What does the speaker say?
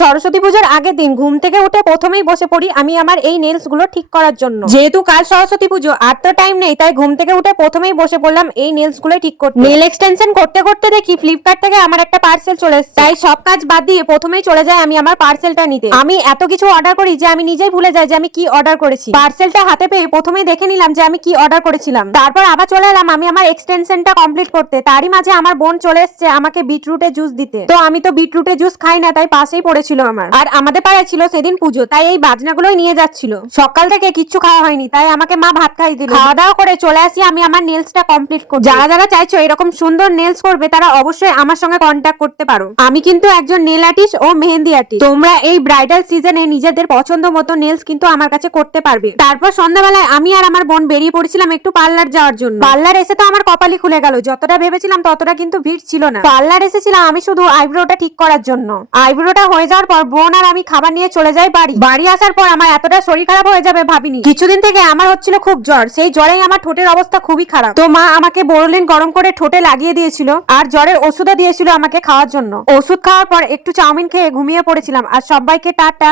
সরস্বতী পূজার আগের দিন ঘুম থেকে উঠে প্রথমেই বসে পড়ি আমি আমার এই নেলস গুলো ঠিক করার জন্য। যেহেতু কাল সরস্বতী পুজো আর তো টাইম নেই, তাই ঘুম থেকে উঠে প্রথমেই বসে পড়লাম এই নেলস গুলো ঠিক করতে। নেল এক্সটেনশন করতে করতে দেখি ফ্লিপকার্ট থেকে আমার একটা পার্সেল চলে এসেছে। তাই সব কাজ বাদ দিয়ে প্রথমেই চলে যাই আমি আমার পার্সেলটা নিতে। আমি এত কিছু অর্ডার করি যে আমি নিজেই ভুলে যাই যে আমি কি অর্ডার করেছি। পার্সেলটা হাতে পেয়ে প্রথমেই দেখে নিলাম যে আমি কি অর্ডার করেছিলাম। তারপর আবার চলে এলাম আমি আমার এক্সটেনশনটা কমপ্লিট করতে। তারই মাঝে আমার বোন চলে এসেছে আমাকে বিটরুটের জুস দিতে। তো আমি তো বিটরুটের জুস খাই না, তাই পাশেই পড়েছিল আমার। আর আমাদের পাড়ায় ছিল সেদিন পুজো, তাই এই বাজনাগুলোই নিয়ে যাচ্ছিল। সকাল থেকে কিচ্ছু খাওয়া হয়নি, তাই আমাকে মা ভাত খাইয়ে দিল। খাওয়া দাওয়া করে চলে আসি আমি আমার নেলসটা কমপ্লিট করতে। যারা যারা চাইছো এরকম সুন্দর নেলস করবে তারা অবশ্যই আমার সঙ্গে কন্ট্যাক্ট করতে পারো। আমি কিন্তু একজন নেল আর্টিস্ট ও মেহেন্দি আর্টিস্ট। তোমরা এই ব্রাইডাল সিজনে নিজেদের পছন্দ মতো নেলস কিন্তু আমার কাছে করতে পারবে। তারপর সন্ধ্যাবেলায় আমি আর আমার বোন বেরিয়ে পড়েছিলাম একটু পার্লার যাওয়ার জন্য। পার্লার এসে তো আমার কপালই খুলে গেল, যতটা ভেবেছিলাম ততটা কিন্তু ভিড় ছিল না। পার্লার এসেছিলাম আমি শুধু আইব্রোটা ঠিক করার জন্য। আইব্রোটা হয়ে যাওয়ার পর বোন আর আমি খাবার নিয়ে চলে যাই বাড়ি। বাড়ি আসার পর আমার এতটা শরীর খারাপ হয়ে যাবে ভাবিনি। কিছুদিন থেকে আমার হচ্ছিল খুব জ্বর, সেই জ্বরেই আমার ঠোঁটের অবস্থা খুবই খারাপ। তো মা আমাকে বোরোলিন গরম করে ঠোঁটে লাগিয়ে দিয়েছিল আর জ্বরের ওষুধও দিয়েছিল আমাকে খাওয়ার জন্য। ওষুধ খাওয়ার পর একটু চাউমিন খেয়ে ঘুমিয়ে পড়েছিলাম। আর সবাইকে টাটা।